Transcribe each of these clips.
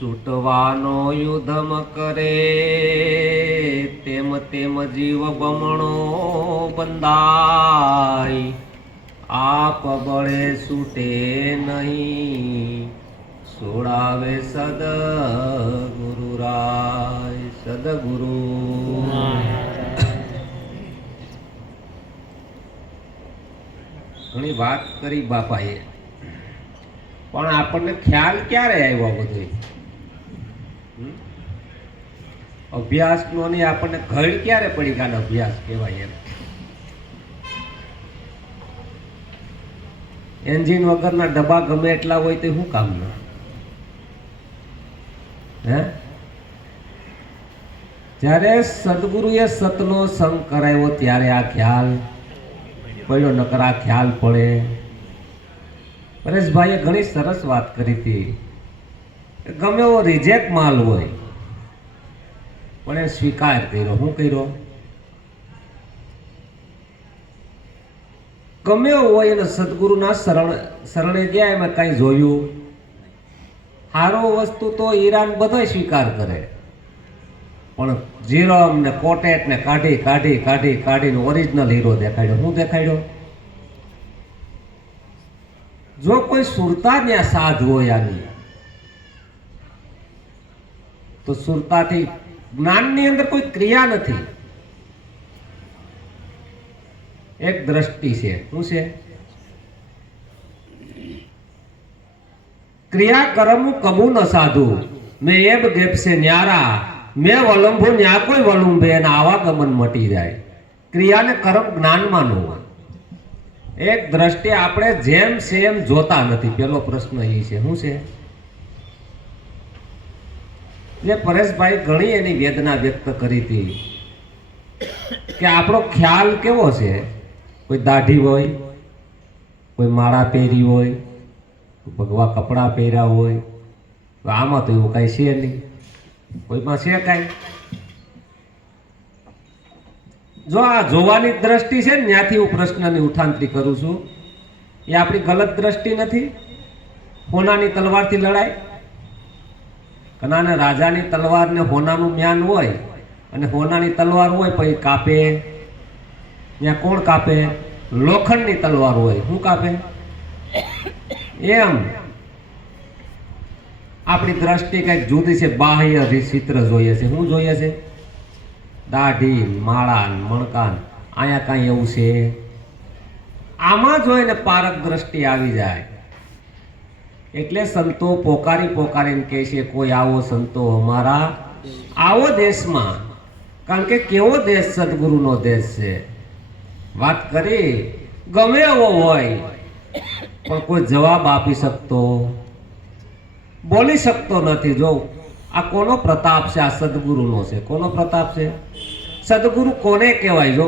છૂટવાનો યુધમ કરે તેમ તેમ જીવ બમણો બંધાય આપ બળે છૂટે નહીં છોડાવે સદગુરુ રાય સદગુરુ ઘણી વાત કરી બાપાએ પણ આપણને ખ્યાલ ક્યારે આવ્યો બધો અભ્યાસનો ને આપણને ઘડ ક્યારે પડી ગયા અભ્યાસ કહેવાય એમ એન્જિન વગરના ડબ્બા ગમે એટલા હોય તો શું કામના હે જ્યારે સદગુરુએ સતનો સંગ કરાવ્યો ત્યારે આ ખ્યાલ પડ્યો નકર આ ખ્યાલ પડે પરેશભાઈએ ઘણી સરસ વાત કરી હતી ગમે એવો રિજેક્ટ માલ હોય પણ એ સ્વીકાર કર્યો શું કર્યો ગમે એવો હોય એને સદગુરુના શરણે ગયા એમાં કઈ જોયું સારો વસ્તુ તો ઈરાન બધો સ્વીકાર કરે પણ જીરમ ને કોટેટ ને કાઢીને ઓરિજિનલ હીરો દેખાડ્યો શું દેખાડ્યો જો કોઈ સુરતા ત્યાં સાધ હોય આની તો સુરતાથી જ્ઞાનની અંદર કોઈ ક્રિયા નથી એક દ્રષ્ટિ છે શું છે ક્રિયા કર્મ કબુ ન સાધુ મેં એબ ગેપ છે ન્યારા મેં વલંભો ન્યા કોઈ વલુંબે એના આવાગમન મટી જાય ક્રિયાને કર્મ જ્ઞાનમાં ન હોય એક દ્રષ્ટિ આપણે જેમ સેમ જોતા નથી પેલો પ્રશ્ન એ છે શું છે જે પરેશભાઈ ઘણી એની વેદના વ્યક્ત કરી હતી કે આપણો ખ્યાલ કેવો છે કોઈ દાઢી હોય કોઈ માળા પહેરી હોય ભગવા કપડાં પહેર્યા હોય આમાં તો એવું કાંઈ છે નહીં કોઈમાં છે કાંઈ જો આ જોવાની દ્રષ્ટિ છે ને ત્યાંથી હું પ્રશ્નની ઉઠાંતરી કરું છું એ આપણી ગલત દ્રષ્ટિ નથી હોનાની તલવારથી લડાય કનાને રાજાની તલવાર ને હોનાનું જ્ઞાન હોય અને હોનાની તલવાર હોય પછી કાપે ત્યાં કોણ કાપે લોખંડની તલવાર હોય શું કાપે એમ આપણી દ્રષ્ટિ કઈક જુદી છે બાહ્ય ચિત્ર જોઈએ છે શું જોઈએ છે દાઢી માળા મણકાન અહીંયા કાંઈ એવું છે આમાં જોઈને પારક દ્રષ્ટિ આવી જાય એટલે સંતો પોકારીને કહે છે કોઈ આવો સંતો અમારા આવો દેશમાં કારણ કે કેવો દેશ સદગુરુનો દેશ છે વાત કરી ગમે એવો હોય પણ કોઈ જવાબ આપી શકતો બોલી શકતો નથી જો આ કોનો પ્રતાપ છે આ સદગુરુનો છે કોનો પ્રતાપ છે સદગુરુ કોને કહેવાય જો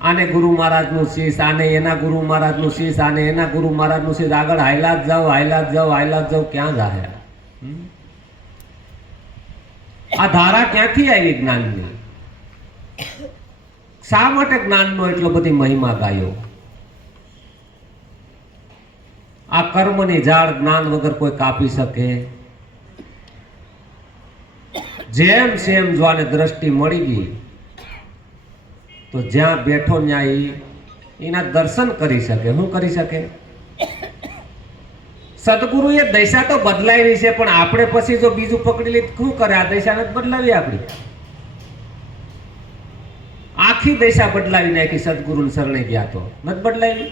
આને ગુરુ મહારાજનું શીશ આને એના ગુરુ મહારાજનું શીશ આને એના ગુરુ મહારાજનું શીશ આગળ હાયલા જ જાઓ ક્યાં જાય આ ધારા ક્યાંથી આવી જ્ઞાનની શા માટે જ્ઞાનનો એટલો બધી મહિમા ગાયો આ કર્મની ઝાડ જ્ઞાન વગર કોઈ કાપી શકે જેમ સેમ જો આને દ્રષ્ટિ મળી ગઈ તો જ્યાં બેઠો ત્યાં એના દર્શન કરી શકે શું કરી શકે સદગુરુએ દશા તો બદલાવી છે પણ આપણે પછી જો બીજું પકડી લીધું શું કરે આ દશા નથી બદલાવી આપણી આખી દશા બદલાવી નાખી સદગુરુ શરણે ગયા તો નથી બદલાવી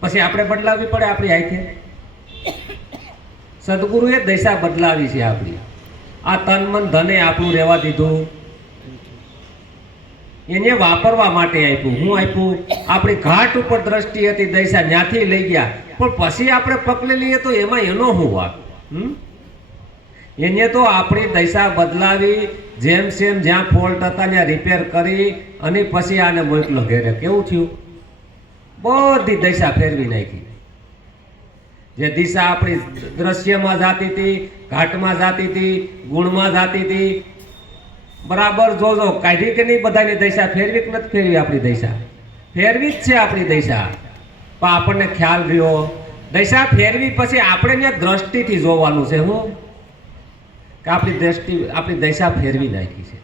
પછી આપણે બદલાવવી પડે આપણી હાથે સદગુરુએ દશા બદલાવી છે આપણી આ તન મન ધને આપણું રહેવા દીધું એને વાપરવા માટે આપ્યું હું આપ્યું આપણી ઘાટ ઉપર દ્રષ્ટિ હતી દશા ત્યાંથી લઈ ગયા પણ પછી આપણે પકડી લઈએ તો એમાં એનો શું વાત એને તો આપણી દશા બદલાવી જેમ સેમ જ્યાં ફોલ્ટ હતા ત્યાં રિપેર કરી અને પછી આને મોકલો ઘેરે કેવું થયું બધી દશા ફેરવી નાખી જે દિશા આપણી દ્રશ્યમાં જાતી હતી ઘાટમાં જાતી હતી ગુણમાં જાતી હતી બરાબર જોજો કાઢી કે નહીં બધાની દશા ફેરવી કે નથી ફેરવી આપણી દશા ફેરવી જ છે આપણી દશા પણ આપણને ખ્યાલ રહ્યો દશા ફેરવી પછી આપણે ત્યાં દ્રષ્ટિથી જોવાનું છે હું કે આપણી દશા ફેરવી નાખી છે.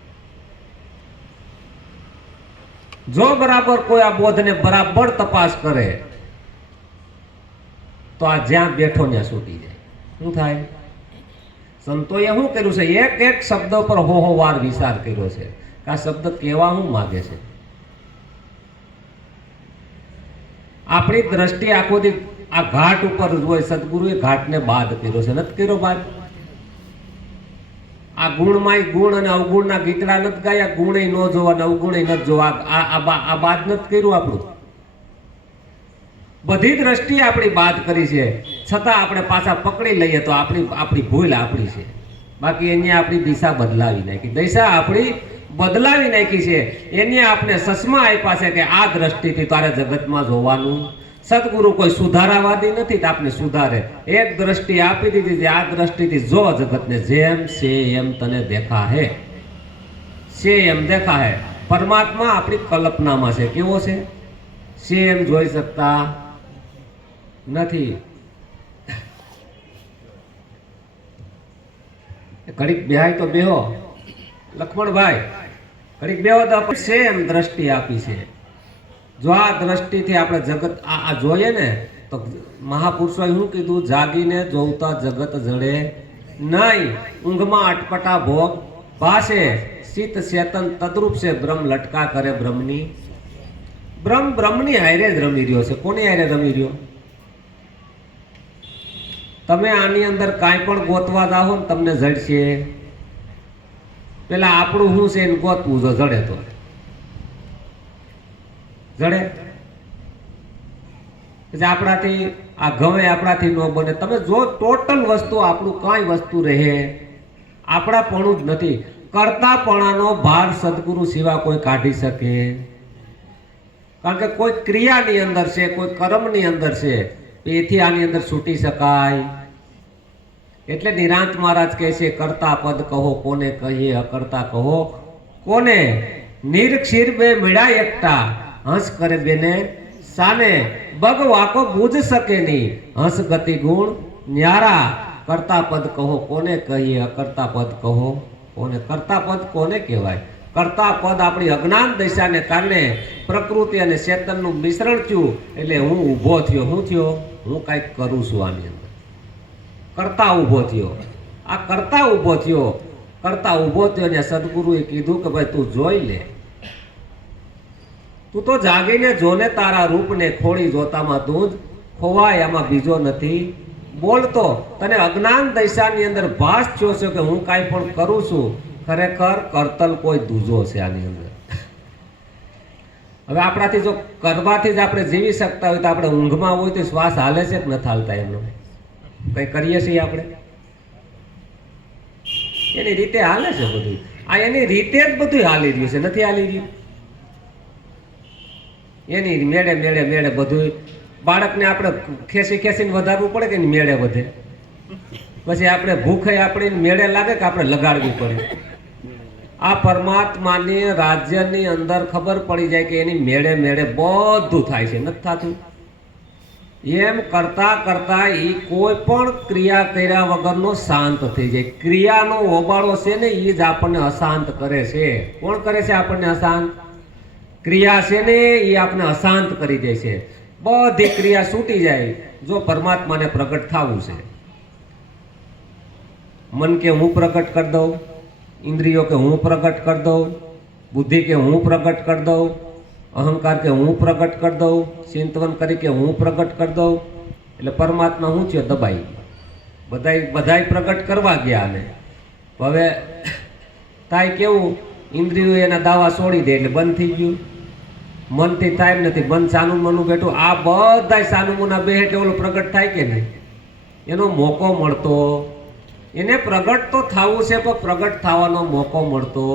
જો બરાબર કોઈ આ બોધને બરાબર તપાસ કરે તો આ જ્યાં બેઠો ત્યાં છૂટી જાય. શું થાય? સંતોએ શું કર્યું છે? એક એક શબ્દ પર હો વાર વિચાર કર્યો છે કે આ શબ્દ કેવા હું માગે છે. આપણી દ્રષ્ટિ આખો દી આ ઘાટ ઉપર હોય. સદગુરુએ ઘાટને બાદ કર્યો છે, નથી કર્યો બાદ? આ ગુણમાંય ગુણ અને અવગુણના ગીતડા નથી ગાયા. ગુણે ન જોવા અને અવગુણે નથી જોવા. આ બાદ નથી કર્યું આપણું. બધી દ્રષ્ટિ આપણી બાદ કરી છે, છતાં આપણે પાછા પકડી લઈએ તો આપણી ભૂલ આપણી છે. બાકી એને આપણી દિશા બદલાવી નાખી. દિશા આપણી બદલાવી નાખી છે. એને આપણે ચશ્મા આપ્યા છે કે આ દ્રષ્ટિથી તારે જગતમાં જોવાનું. સદગુરુ કોઈ સુધારાવાદી નથી, આપને સુધારે. એક દ્રષ્ટિ આપી દીધી છે, આ દ્રષ્ટિથી જો જગતને જેમ છે એમ તને દેખા હે, છે એમ દેખા હે. પરમાત્મા આપણી કલ્પનામાં છે. કેવો છે? એમ જોઈ શકતા નથી. ઘડીક બેહાય તો બેહો લક્ષ્મણભાઈ, ઘડીક બેહો તો સેમ દ્રષ્ટિ આપી છે. જો આ દ્રષ્ટિથી આપણે જગત આ જોઈએ ને તો મહાપુરુષોએ શું કીધું? જાગીને જોવતા જગત જડે નહીં, ઊંઘમાં અટપટા ભોગ ભાસે. શીત ચેતન તદ્રુપ છે, બ્રહ્મ લટકા કરે બ્રહ્મની. બ્રહ્મની હારે જ રમી રહ્યો છે. કોની હારે રમી રહ્યો? તમે આની અંદર કાંઈ પણ ગોતવા જાઓ ને તમને જડશે. પેલા આપણું શું છે એને ગોતવું જો જડે તો જડે. આપણાથી આ ઘવે આપણાથી ન બને. તમે જો ટોટલ વસ્તુ આપણું કાંઈ વસ્તુ રહે આપણાપણું જ નથી. કરતાપણાનો ભાર સદગુરુ સિવાય કોઈ કાઢી શકે? કારણ કે કોઈ ક્રિયાની અંદર છે, કોઈ કર્મની અંદર છે, એથી આની અંદર છૂટી શકાય. એટલે નિરાંત મહારાજ કહે છે, કરતા પદ કહો કોને કહીએ, અકર્તા કહો કોને. નિરક્ષીર બે મેળા એકટા, હંસ કરે બેને સાને. બગ વાકો બૂझ શકે નહીં, હંસ ગતિ ગુણ ન્યારા. કરતા પદ કહો કોને કહીએ, અકર્તા પદ કહો કોને. કરતા પદ કોને કહેવાય? કરતા પદ આપણી અજ્ઞાન દશાને કારણે પ્રકૃતિ અને ચેતનનું મિશ્રણ થયું. એટલે હું ઊભો થયો. શું થયો? હું કાંઈક કરું છું આની અંદર. કરતા ઊભો થયો. આ કરતા ઊભો થયો. કરતા ઊભો થયો ને સદગુરુએ કીધું કે ભાઈ તું જોઈ લે. તું તો જાગીને જોને તારા રૂપને, ખોળી જોતામાં તું જ ખોવાય, આમાં બીજો નથી બોલતો. તને અજ્ઞાન દશાની અંદર ભાસ થયો છે કે હું કાંઈ પણ કરું છું. ખરેખર કરતલ કોઈ દૂજો છે આની અંદર. હવે આપણાથી જો કરવાથી જ આપણે જીવી શકતા હોય તો આપણે ઊંઘમાં હોય તો શ્વાસ હાલે છે કે નથી હાલતા? એમનો કઈ કરીએ છીએ આપણે? એની રીતે હાલે છે બધું. આ એની રીતે જ બધું હાલી રહ્યું છે, નથી હાલી રહ્યું. એની મેળે મેળે મેળે બધું. બાળકને આપણે ખેંચીને વધારવું પડે કે એની મેળે વધે? પછી આપણે ભૂખે આપણી મેળે લાગે કે આપણે લગાડવી પડે? આ પરમાત્માની રાજ્યની અંદર ખબર પડી જાય કે એની મેળે મેળે બધું થાય છે, નથી થતું? એમ કરતા કરતા એ કોઈ પણ ક્રિયા કર્યા વગરનો શાંત થઈ જાય. ક્રિયાનો ઓબાળો છે ને એ જ આપણને અશાંત કરે છે. કોણ કરે છે આપણને અશાંત? ક્રિયા છે ને એ આપણને અશાંત કરી દે છે. બધી ક્રિયા છૂટી જાય જો પરમાત્માને પ્રગટ થવું છે. મન કે હું પ્રગટ કરી દઉં, ઇન્દ્રિયો કે હું પ્રગટ કરી દઉં, બુદ્ધિ કે હું પ્રગટ કરી દઉં, અહંકાર કે હું પ્રગટ કરી દઉં, ચિંતવન કરી કે હું પ્રગટ કરી દઉં. એટલે પરમાત્મા શું છે? દબાઈ. બધાય પ્રગટ કરવા ગયા ને હવે થાય કેવું? ઇન્દ્રિયો એના દાવા છોડી દે એટલે બંધ થઈ ગયું. મનથી થાય નથી, મન સાનું મનું બેઠું. આ બધા સાનું મના બે એટલે ઓલું પ્રગટ થાય કે નહીં? એનો મોકો મળતો. એને પ્રગટ તો થવું છે પણ પ્રગટ થવાનો મોકો મળતો.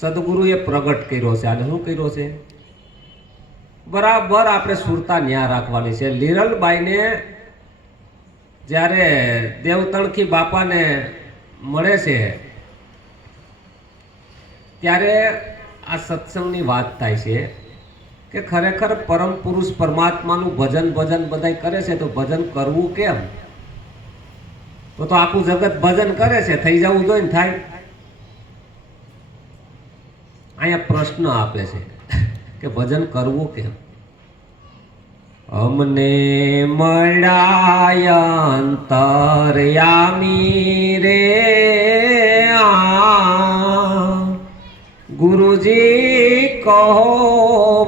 સદગુરુએ પ્રગટ કર્યો છે. આને શું કર્યો છે? બરાબર આપણે સુરતા ન્યા રાખવાની છે. લીરલબાઈને જ્યારે દેવતણખી બાપાને મળે છે ત્યારે આ સત્સંગની વાત થાય છે કે ખરેખર પરમ પુરુષ પરમાત્માનું ભજન બધાય કરે છે, તો ભજન કરવું કેમ? તો આખું જગત ભજન કરે છે, થઈ જવું જોઈએ ને, થાય. અહીંયા પ્રશ્ન આપે છે કે ભજન કરવું કેમ? અમને મળ્યા અંતર્યામી રે ગુરુજી કહો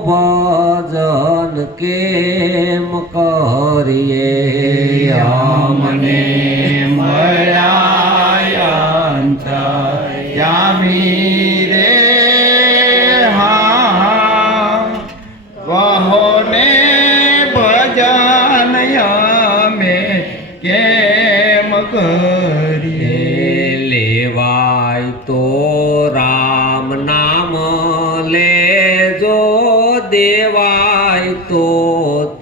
ભજન કેમ કરીએ? અમને મળ્યા અંતર્યામી રે કહો ને ભજન અમે કેમ કરીએ? લેવાય તો રામ નામ લેજો, દેવાય તો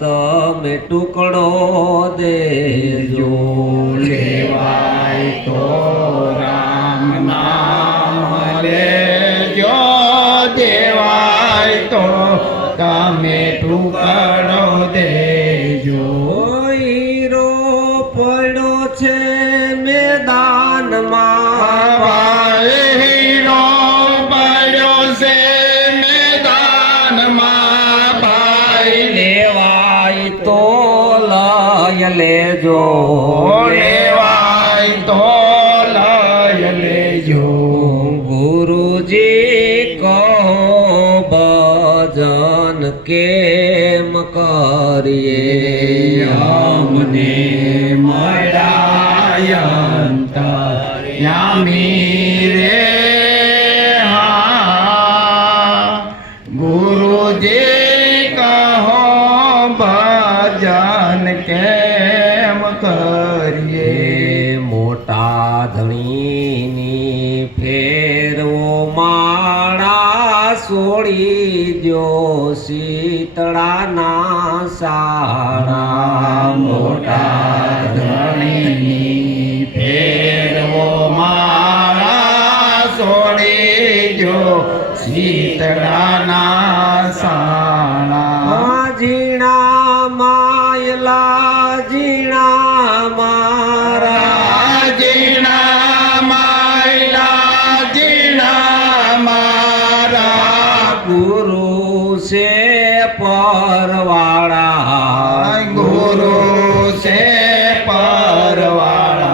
તમે ટુકડો દેજો. લેવાય તો રામ નામ લેજો, દેવાય તો તમે ટુકડો દેજો. હીરો પડ્યો છે મેદાનમાં, હીરો પડ્યો છે મેદાનમાં, ભાઈ લેવાય તો લય લેજો, લેવાય તો લય લેજો. ગુરુજી કહો ભજન કેમ કરીએ? અમને મળ્યા અંતર્યામી રે ગુરુજી કહો ભજન કેમ કરીએ? મોટા ધણીની ફેરવો માળા, છોડી દ્યો શીતળાના શાળા. મોટા ધણીની ફેરવો માળા, છોડી જો શીતળાના શાળા. ઝીણા માયલા ઝીણા મારા, જીણા માયલા જીણા મારા, ગુરુ છે પરવાળા, ગુરુ છે પરવાળા.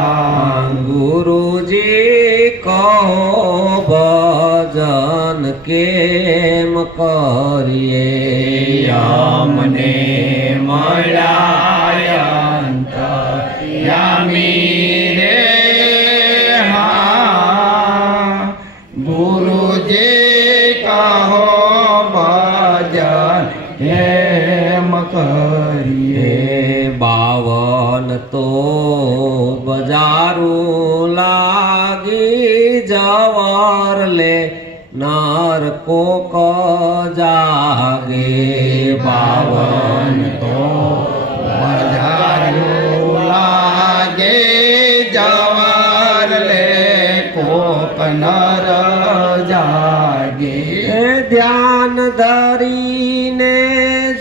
ગુરુજી કહો ભજન કેમ કરીએ? અમને મળ્યા અંતર્યામી રે ગુરુજી કહો ભજન કેમ કરીએ? 52 તો બજારું લાગી, જવર લે નર કોક જાગે. 52 તો બજારું લાગે, જવાર લે કોક નર જાગે. ધ્યાન ધરીને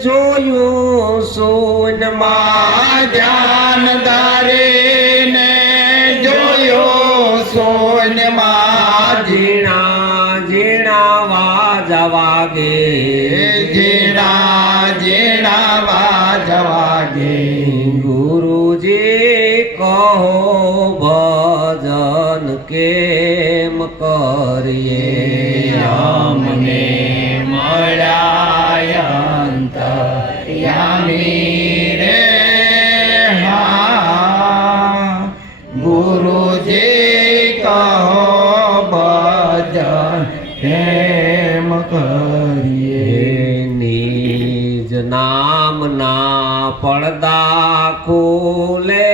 જોયું શૂન્યમાં, ધ્યાન ધરીને જોયો સોનમાં, ઝીણા ઝીણા વાજા વાગે, જીણા જીણા વાજ વાગે. ગુરુજી કહો ભજન કેમ કરીએ? અમને મળ્યા અંતર્યામી રે ગુરુજી કહો ભજન કેમ કરીએ? નિજ નામના પડદા ખોલે,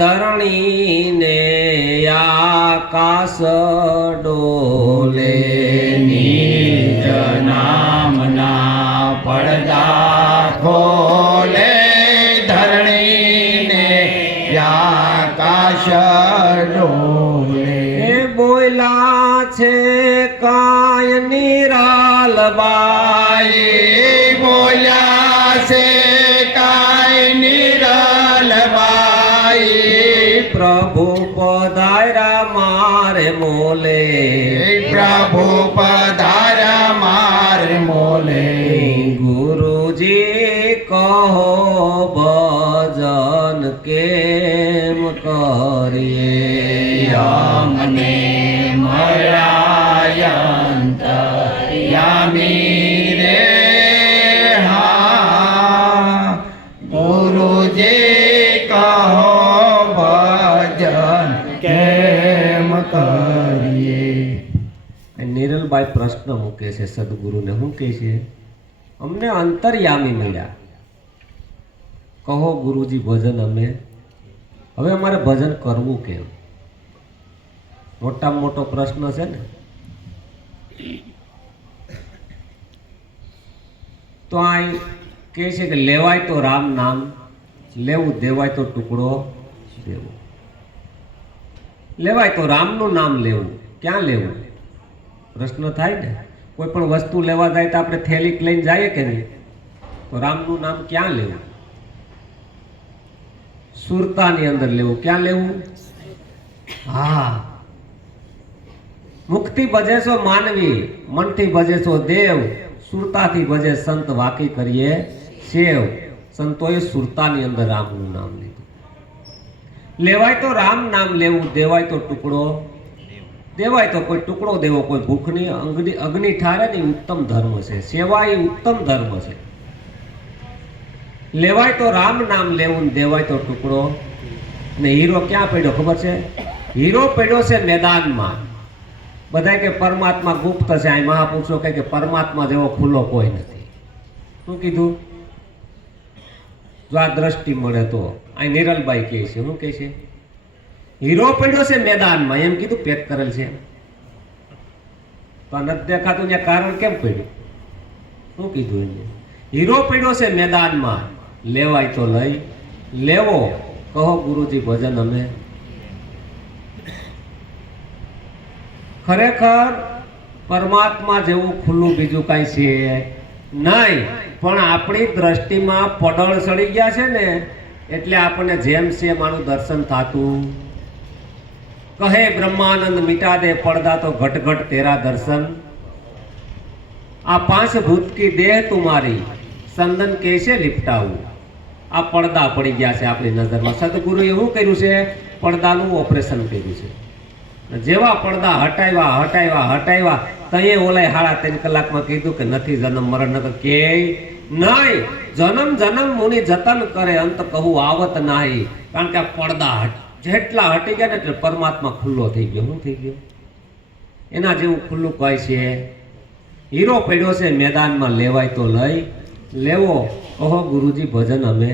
ધરણીને આકાશ ડોલે. નિજ નામના પડદા ખોલે, ધરણીને આકાશ ડોલે. બોયલા છે કાય નિરાલબાઈ, બોલ જાય પ્રભુ પધાર્યા મારે મોલે પ્રભુ પધાર્યા મારે મોલે ગુરુજી કહો ભજન કેમ કરીએ અમને મળાયંત યામી રે હા ગુરુજી કહો ભજન કેમ કરીએ. નિરલબાઈ પ્રશ્ન મૂકે છે સદગુરુને. શું કહે છે? અમને અંતર્યામી મળ્યા, કહો ગુરુજી ભજન અમે. હવે અમારે ભજન કરવું કેમ? મોટામાં મોટો પ્રશ્ન છે ને. તો આ કહે છે કે લેવાય તો રામ નામ લેવું, દેવાય તો ટુકડો દેવો. લેવાય તો રામનું નામ લેવું, ક્યાં લેવું? પ્રશ્ન થાય ને. કોઈ પણ વસ્તુ લેવા જાય તો આપણે થેલીક લઈને જઈએ કે નહીં? તો રામનું નામ ક્યાં લેવું? સુરતાની અંદર લેવું. ક્યાં લેવું? હા. મુખથી ભજે છો માનવી, મનથી ભજે છો દેવ, સુરતાથી ભજે સંત વાકી કરીએ સેવ. સંતોએ સુરતાની અંદર રામનું નામ લીધું. લેવાય તો રામ નામ લેવું, દેવાય તો ટુકડો દેવાય તો કોઈ ટુકડો દેવો. કોઈ ભૂખની અગ્નિ ઠારે ને ઉત્તમ ધર્મ છે. સેવા એ ઉત્તમ ધર્મ છે. લેવાય તો રામ નામ લેવું, દેવાય તો ટુકડો. ને હીરો ક્યાં પડ્યો ખબર છે? હીરો પડ્યો છે મેદાનમાં. બધા કે પરમાત્મા ગુપ્ત છે. આ મહાપુરુષો કહે કે પરમાત્મા જેવો ખુલ્લો કોઈ નથી. શું કીધું? જો આ દ્રષ્ટિ મળે તો. આ નિરલબાઈ કહે છે. શું કહે છે? હીરો પડ્યો છે મેદાનમાં, એમ કીધું. પેક કરેલ છે તો આ નથી દેખાતું. ત્યાં કારણ કેમ પડ્યું? શું કીધું એને? હીરો પડ્યો છે મેદાનમાં, લેવાય તો લઈ લેવો, કહો ગુરુજી ભજન અમે. ખરેખર પરમાત્મા જેવું ખુલ્લું બીજું કાંઈ છે નહીં. પણ આપણી દ્રષ્ટિમાં પડળ સડી ગયા છે ને, એટલે આપણને જેમ છે માનું દર્શન થાતું. કહે બ્રહ્માનંદ મિટા દે પડદા તો ઘટ ઘટ તેરા દર્શન. આ પાંચ ભૂત કી દેહ તુમારી સંદન કેસે લિપટાવું. આ પડદા પડી ગયા છે આપણી નજરમાં. સદગુરુએ એવું કર્યું છે, પડદાનું ઓપરેશન કર્યું છે. જેવા પડદા હટાવ્યા તઈએ ઓલાય 3.5 કલાકમાં કીધું કે નથી જન્મ મરણ નકર કે નહીં. જન્મ મુનિ જતન કરે, અંત કહું આવત નહીં. કારણ કે આ પડદા જેટલા હટી ગયા ને એટલે પરમાત્મા ખુલ્લો થઈ ગયો. શું થઈ ગયો? એના જેવું ખુલ્લું કહે છે. હીરો પડ્યો છે મેદાનમાં, લેવાય તો લઈ લેવો, કહો ગુરુજી ભજન અમે.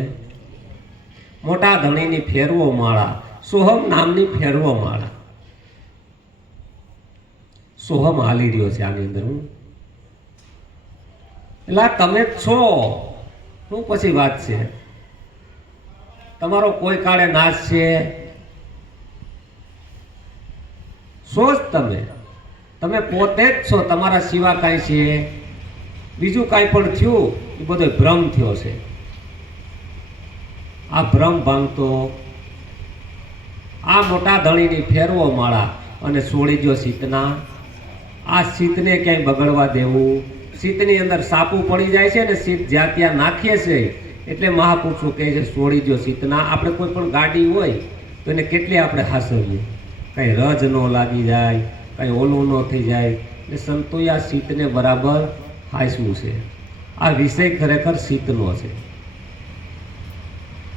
મોટા ધણીની ફેરવો માળા, સોહમ નામની ફેરવો માળા. સોહમ હાલી રહ્યો છે આની અંદર. હું એટલે તમે જ છો. શું પછી વાત છે? તમારો કોઈ કાળે નાશ છે? છો જ તમે પોતે જ છો. તમારા સિવા કાંઈ છે? બીજું કાંઈ પણ થયું એ બધો ભ્રમ થયો છે. આ ભ્રમ ભાંગતો આ મોટા ધણીની ફેરવો માળા અને છોડી દો શીતના. આ શીતને ક્યાંય બગડવા દેવું. શીતની અંદર સાપું પડી જાય છે ને, શીત જ્યાં ત્યાં નાખીએ છે એટલે મહાપુરુષો કહે છે છોડી દો શીતના. આપણે કોઈ પણ ગાડી હોય તો એને કેટલી આપણે હાસવીએ, કાંઈ રજ ન લાગી જાય, કાંઈ ઓલું ન થઈ જાય. એટલે સંતોએ આ શીતને બરાબર હાંસવું છે. આ વિષય ખરેખર શીતનો છે.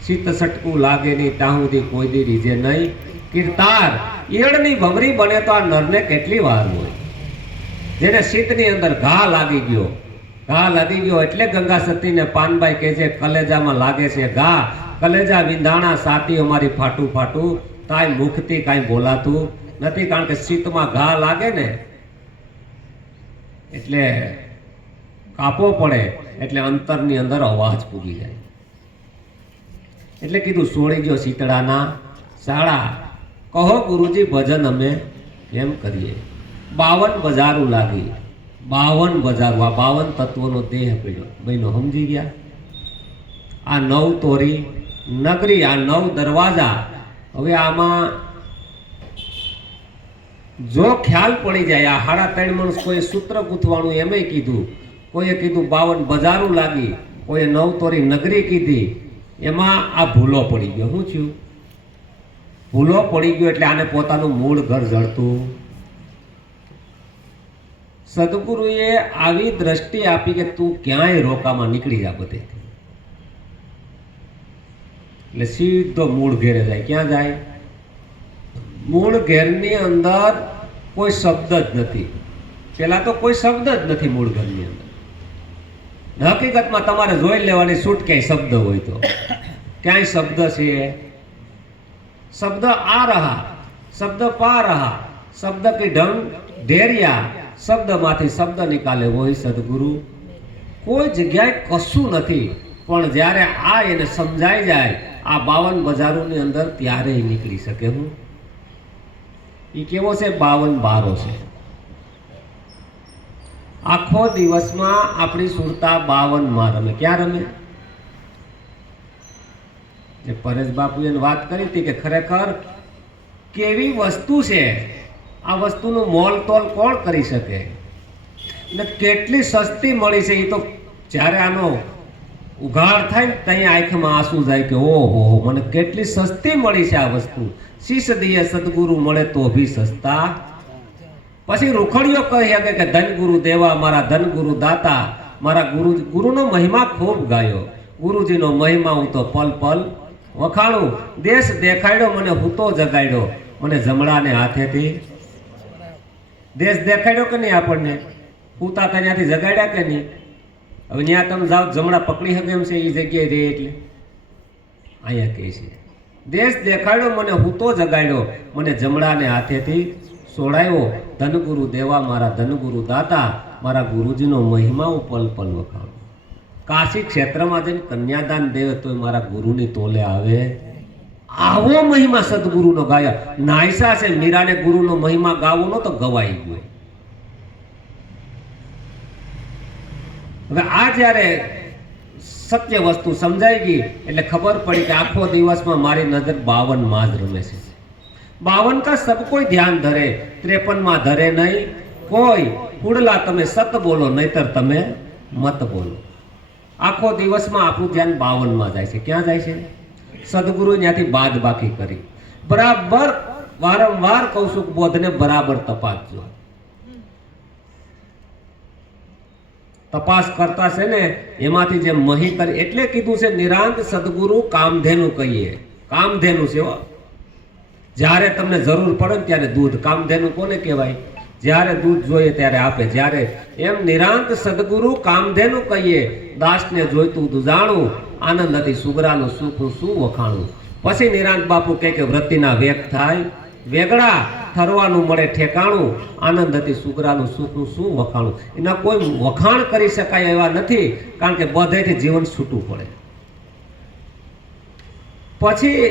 શીત સટકું લાગે નહીં ત્યાં સુધી કોઈ દી રીજે નહીં. કીર્તાર ઈયળની ભમરી બને તો આ નરને કેટલી વાર હોય. જેને શીતની અંદર ઘા લાગી ગયો એટલે ગંગા સતીને પાનબાઈ કહે છે કલેજામાં લાગે છે ઘા, કલેજા વિંધાણા સાતી અમારી ફાટું ફાટું, તાય મુખથી કાંઈ બોલાતું નથી. કારણ કે શીતમાં ઘા લાગે ને એટલે કાપો પડે એટલે અંતરની અંદર અવાજ પૂગી જાય. એટલે કીધું છોડી ગયો શીતળાના શાળા, કહો ગુરુજી ભજન અમે કેમ કરીએ. 52 બજારું લાગી. 52 બજારું. આ 52 તત્વોનો દેહ પડ્યો. બહેનો સમજી ગયા? આ 9 તોરી નગરી, આ 9 દરવાજા હવે આમાં જો ખ્યાલ પડી જાય, આ 3.5 મણ કોઈ સૂત્ર ગૂંથવાનું એમે કીધું, કોઈએ કીધું 52 બજારું લાગી, કોઈએ 9 તોરી નગરી કીધી, એમાં આ ભૂલો પડી ગયો. શું થયું? ભૂલો પડી ગયો એટલે આને પોતાનું મૂળ ઘર જળતું. સદગુરુએ આવી દ્રષ્ટિ આપી કે તું ક્યાંય રોકામાં નીકળી જા બધે. એટલે સીધો મૂળ ઘેરે જાય. ક્યાં જાય? મૂળ ઘેરની અંદર કોઈ શબ્દ જ નથી. પેલા તો કોઈ શબ્દ જ નથી મૂળ ઘરની અંદર. હકીકતમાં તમારે જોઈ લેવાની છૂટ ક્યાંય શબ્દ હોય તો. ક્યાંય શબ્દ છે? શબ્દ આ રહા, શબ્દ પા રહા, શબ્દ કી ઢંગ ઢેરિયા, શબ્દમાંથી શબ્દ નિકાલે હોય સદગુરુ. કોઈ જગ્યાએ કશું નથી. પણ જ્યારે આ એને સમજાઈ જાય આ 52 બજારોની અંદર, ત્યારે નીકળી શકે. હું એ કેવો છે? 52 બારો છે. આખો દિવસમાં આપણી સુરતા 52 માં રમે. ક્યાં રમે? જે પરેશ બાપુએ વાત કરી હતી કે ખરેખર કેવી વસ્તુ છે, આ વસ્તુનું મોલ તોલ કોણ કરી શકે, ને કેટલી સસ્તી મળી છે. એ તો જ્યારે આનો ઉઘાડ થાય ને ત્યાં આંખમાં આંસુ જાય કે ઓહો, મને કેટલી સસ્તી મળી છે આ વસ્તુ. શીશ દિયે સદગુરુ મળે તો ભી સસ્તા. પછી રૂખડીઓ કહી શકે કે ધન ગુરુ દેવા, મારા ધન ગુરુ દાતા, મારા ગુરુનો મહિમા ખૂબ ગાયો, ગુરુજીનો મહિમા હું તો પલ પલ વખાણું. દેશ દેખાડ્યો મને, હું તો જગાડ્યો મને જમણાને હાથેથી. દેશ દેખાડ્યો કે નહીં આપણને? પૂતા ત્યાંથી જગાડ્યા કે નહીં? હવે ત્યાં તમે જાઓ જમણા પકડી શકે એમ છે એ જગ્યાએ રે. એટલે અહીંયા કહે છે દેશ દેખાડ્યો મને, હું તો જગાડ્યો મને જમણાને હાથેથી સોડાયો, ધનગુરુ દેવા, મારા ધનગુરુ દાતા, મારા ગુરુજીનો મહિમા હું પલ પલ વખાણું. કાશી ક્ષેત્રમાં જઈને કન્યાદાન દેવે તો મારા ગુરુની તોલે આવે. આવો મહિમા સદગુરુનો ગાયા. નાયસા છે મીરાને ગુરુનો મહિમા ગાવો નો તો ગવાઈ ગયો. હવે આ જ્યારે સત્ય વસ્તુ સમજાઈ ગઈ એટલે ખબર પડી કે આખો દિવસમાં મારી નજર 52 માં જ રમે છે. 52 કા સબ કોઈ ધ્યાન ધરે, 53 માં ધરે નહીં કોઈ. પુડલા તમે સત બોલો, નહીતર તમે મત બોલો. આખો દિવસમાં આપણું ધ્યાન 52 માં જાય છે. ક્યાં જાય છે? સદગુરુ ત્યાંથી બાદ બાકી કરી. બરાબર વારંવાર કહું છું, બોધને બરાબર તપાસજો. તપાસ કરતા છે ને એમાંથી જે મહી કરી, એટલે કીધું છે નિરાંત સદગુરુ કામધેનુ કહીએ. કામધેનુ છે. જ્યારે તમને જરૂર પડે ને ત્યારે દૂધ. કામધેનુ કોને કહેવાય? જ્યારે દૂધ જોઈએ ત્યારે આપે. જ્યારે એમ નિરાંત સદગુરુ કામધેનુ કહીએ. દાસને જોઈતું જાણું, આનંદ હતી સુગરાનું સુખ શું વખાણું. પછી નિરાંત બાપુ કહે કે વ્રતિના વેગ થાય વેગળા, ઠરવાનું મળે ઠેકાણું, આનંદ હતી સુગરાનું સુખનું શું વખાણું. એના કોઈ વખાણ કરી શકાય એવા નથી, કારણ કે બધેથી જીવન છૂટવું પડે. પછી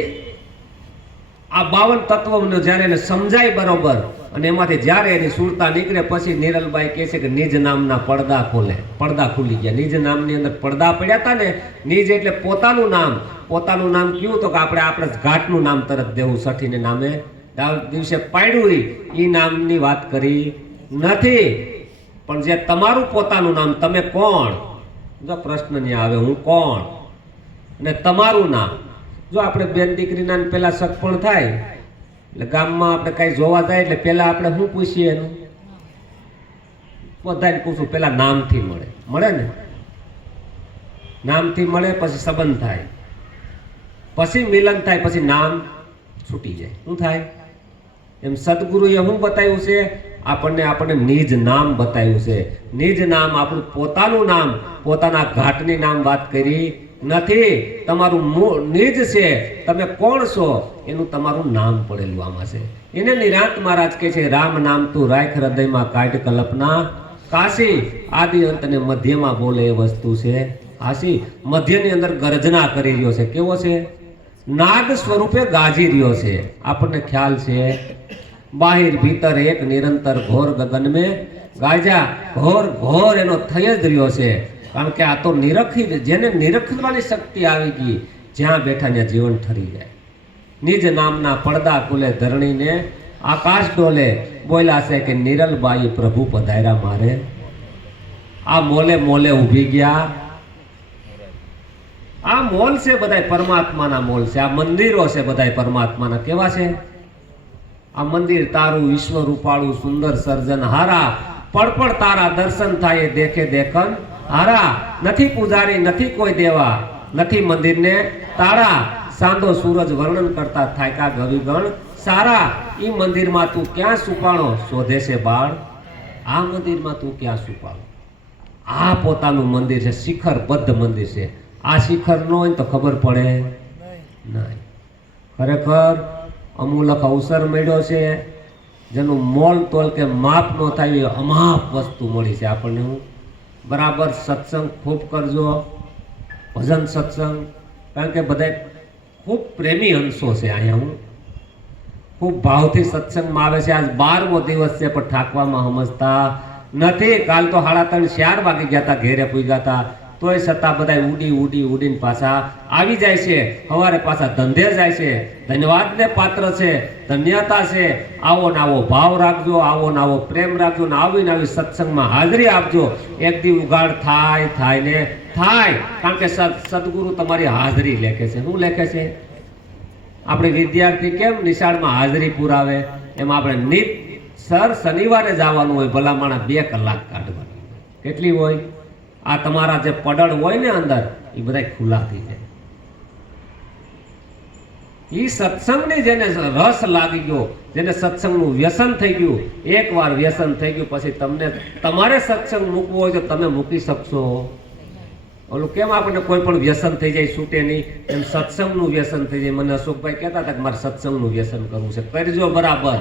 આ 52 તત્વોનો જ્યારે એને સમજાય બરોબર, અને એમાંથી જ્યારે એની સુરતા નીકળે, પછી નિરલબાઈ કહે છે કે નિજ નામના પડદા ખોલે. પડદા ખુલી ગયા. નિજ નામની અંદર પડદા પડ્યા હતા ને. નિજ એટલે પોતાનું નામ. પોતાનું નામ કયું? તો કે આપણે ઘાટનું નામ તરત દેવું સઠીને નામે દિવસે પાડ્યું એ નામની વાત કરી નથી. પણ જે તમારું પોતાનું નામ, તમે કોણ? જો પ્રશ્ન નહીં આવે હું કોણ અને તમારું નામ. જો આપણે બેન દીકરીના પેલા સગપણ થાય એટલે ગામમાં આપણે કઈ જોવા જાય એટલે પેલા આપણે શું પૂછીએ? એનું બધાને પૂછું, પેલા નામથી મળે ને. નામથી મળે, પછી સંબંધ થાય, પછી મિલન થાય, પછી નામ છૂટી જાય. શું થાય? એમ સદગુરુએ શું બતાવ્યું છે? આપણને નિજ નામ બતાવ્યું છે. નિજ નામ આપણું પોતાનું નામ, પોતાના ઘાટની નામ વાત કરી નથી. તમારું નિજ છે, તમે કોણ છો એનું તમારું નામ પડેલું આમાં છે. એને નિરાંત મહારાજ કહે છે રામ નામ તું રાખ હૃદયમાં કાઢ કલ્પના કાશી. આદિ અંત ને મધ્યમાં બોલે એ વસ્તુ છે હાસી. મધ્યની અંદર ગર્જના કરી રહ્યો છે. કેવો છે? નાદ સ્વરૂપે ગાજી રહ્યો છે. આપણને ખ્યાલ છે બાહિર ભીતર એક નિરંતર ઘોર ગગન મેં ગાજા. ઘોર એનો થઈ જ રહ્યો છે. કારણ કે આ તો નિરખી, જેને નિરખવાની શક્તિ આવી ગઈ, જ્યાં બેઠા ત્યાં જીવન ઠરી જાય. નિજ નામના પડદા ખુલે ધરણીને આકાશ ડોલે બોલ્યા છે કે નિરલબાઈ પ્રભુ પધાર્યા મારે. આ મોલે મોલે ઊભી ગયા. આ મોલ છે બધાય પરમાત્માના મોલ છે. આ મંદિરો છે બધાય પરમાત્માના. કેવા છે આ મંદિર? તારું વિશ્વ રૂપાળું સુંદર સર્જન હારા, પડપડ તારા દર્શન થાય દેખે દેખન હારા. નથી પૂજારી નથી કોઈ દેવા, નથી મંદિરને તારા, સાંધો સૂરજ વર્ણન કરતા થાય કા ગવિગણ સારા. ઈ મંદિરમાં તું ક્યાં સુપાણો શોધે છે બાળ? આ મંદિરમાં તું ક્યાં સુપાણો? આ પોતાનું મંદિર છે, શિખરબદ્ધ મંદિર છે. આ શિખર ન હોય તો ખબર પડે નહીં. ખરેખર અમૂલક અવસર મળ્યો છે, જેનું મોલ તોલ કે માપ ન થાય એ અમાપ વસ્તુ મળી છે આપણને. હું બરાબર સત્સંગ ખૂબ કરજો, ભજન સત્સંગ, કારણ કે બધા ખૂબ પ્રેમી અંશો છે અહીંયા. હું ખૂબ ભાવથી સત્સંગમાં આવે છે. આજ 12મો દિવસ છે પણ ઠાકવામાં સમજતા નથી. કાલ તો 3:30-4 વાગી ગયા હતા, ઘેરે પૂગ્યા હતા, તોય છતાં બધા ઉડીને પાછા આવી જાય છે. સવારે પાછા ધંધે જાય છે. ધન્યવાદને પાત્ર છે, ધન્યતા છે. આવો ને આવો ભાવ રાખજો, આવો ને આવો પ્રેમ રાખજો, ને આવીને આવી સત્સંગમાં હાજરી આપજો. એક દી ઉગાડ થાય ને થાય, કારણ કે સદગુરુ તમારી હાજરી લેખે છે. શું લેખે છે? આપણે વિદ્યાર્થી કેમ નિશાળમાં હાજરી પુરાવે, એમ આપણે નિત શનિવારે જવાનું હોય, ભલામણા 2 કલાક કાઢવાની. કેટલી હોય? આ તમારા જે પડળ હોય ને અંદર, એ બધા ખુલ્લા થઈ જાય. એ સત્સંગની જેને રસ લાગી ગયો, જેને સત્સંગનું વ્યસન થઈ ગયું, એકવાર વ્યસન થઈ ગયું પછી તમને તમારે સત્સંગ મૂકવો હોય તો તમે મૂકી શકશો. ઓલું કેમ આપણને કોઈ પણ વ્યસન થઈ જાય છૂટે નહીં, એમ સત્સંગનું વ્યસન થઈ જાય. મને અશોકભાઈ કહેતા હતા કે મારે સત્સંગનું વ્યસન કરવું છે. કરજો બરાબર,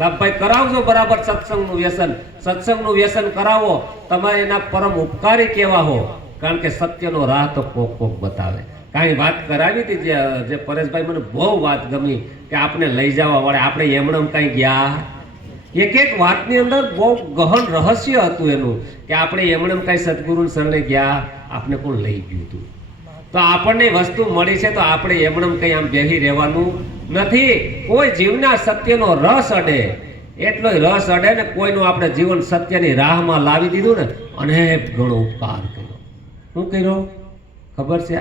લાભભાઈ કરાવજો બરાબર સત્સંગનું વ્યસન. સત્સંગનું વ્યસન કરાવો, તમારે એના પરમ ઉપકારી કેવા હો, કારણ કે સત્યનો રાહ તો કોક બતાવે. કાંઈ વાત કરાવી હતી જે પરેશભાઈ, મને બહુ વાત ગમી કે આપણે લઈ જવા વાળે આપણે એમણમ કાંઈ ગયા. એક વાતની અંદર બહુ ગહન રહસ્ય હતું એનું, કે આપણે એમણમ કાંઈ સદગુરુ શરણે ગયા, આપણે કોણ લઈ ગયું હતું. તો આપણને વસ્તુ મળી છે તો આપણે એમણમ કંઈ આમ બેહી રહેવાનું નથી. કોઈ જીવના સત્યનો રસ અડે, એટલો રસ અડે ને કોઈનું આપણે જીવન સત્યની રાહમાં લાવી દીધું ને, અનેક ઘણો ઉપકાર કર્યો. શું કર્યો ખબર છે?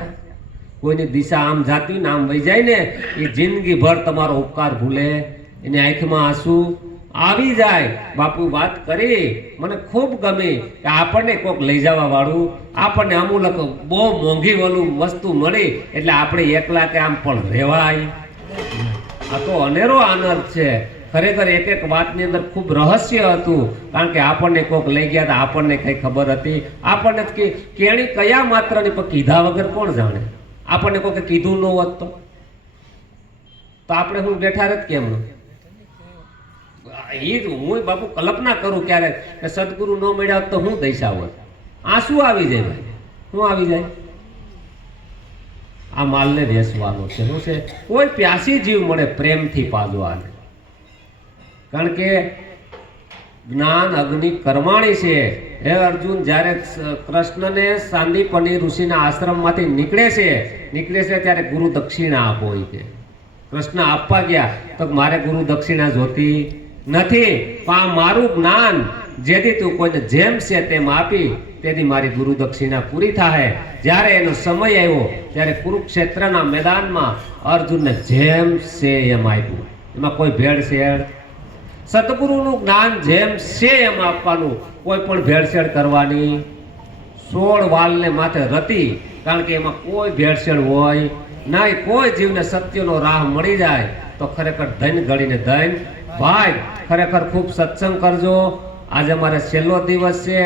કોઈની દિશા આમ જાતી ને આમ વહી જાય ને, એ જિંદગીભર તમારો ઉપકાર ભૂલે, એની આંખમાં આંસુ આવી જાય. બાપુ વાત કરી મને ખૂબ ગમી કે આપણને કોક લઈ જવા વાળું, આપણને અમૂલક બહુ મોંઘી વાળું વસ્તુ મળી એટલે આપણે એકલા કે આમ પણ રહેવાય. આ તો અનેરો આનંદ છે. ખરેખર એક વાતની અંદર ખૂબ રહસ્ય હતું, કારણ કે આપણને કોક લઈ ગયા હતા, આપણને કઈ ખબર હતી? આપણને કેણી કયા માત્રની પણ કીધા વગર કોણ જાણે? આપણને કોકે કીધું ન હોત તો આપણે હું બેઠા રહેત કેમ? એ હું બાપુ કલ્પના કરું ક્યારેક કે સદગુરુ ન મળ્યા હોત તો હું દશા હોત. આંસુ આવી જાય ભાઈ. શું આવી જાય? આ માલને વેચવાનો છે. શું છે? કોઈ પ્યાસી જીવ મળે પ્રેમથી પાજવાને, કારણ કે જ્ઞાન અગ્નિ કર્માણી છે. હે અર્જુન, જ્યારે કૃષ્ણને સાંદીપની ઋષિના આશ્રમમાંથી નીકળે છે ત્યારે ગુરુ દક્ષિણા આપો કે કૃષ્ણ આપવા ગયા તો મારે ગુરુ દક્ષિણા જોતી નથી, પણ આ મારું જ્ઞાન જેથી તું કોઈને જેમ છે તેમ આપી તેથી મારી ગુરુ દક્ષિણા પૂરી થાય. જ્યારે એનો સમય આવ્યો ત્યારે કુરુક્ષેત્રના મેદાનમાં અર્જુનને જેમ છે એમ આપ્યું. એમાં કોઈ ભેળસેળ, સદગુરુનું જ્ઞાન જેમ છે એમ આપવાનું, કોઈ પણ ભેળસેળ કરવાની. 16 વાલને માથે રતી, કારણ કે એમાં કોઈ ભેળસેળ હોય નહીં. કોઈ જીવને સત્યનો રાહ મળી જાય તો ખરેખર ધન ગળીને ધન ભાઈ. ખરેખર ખૂબ સત્સંગ કરજો. આજે અમારે છેલ્લો દિવસ છે.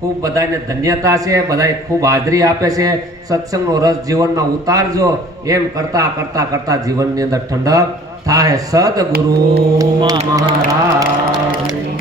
ખૂબ બધાને ધન્યતા છે, બધાએ ખૂબ હાજરી આપે છે. સત્સંગનો રસ જીવનમાં ઉતારજો. એમ કરતા જીવનની અંદર ઠંડક થાય. સદગુરુ મહારાજ.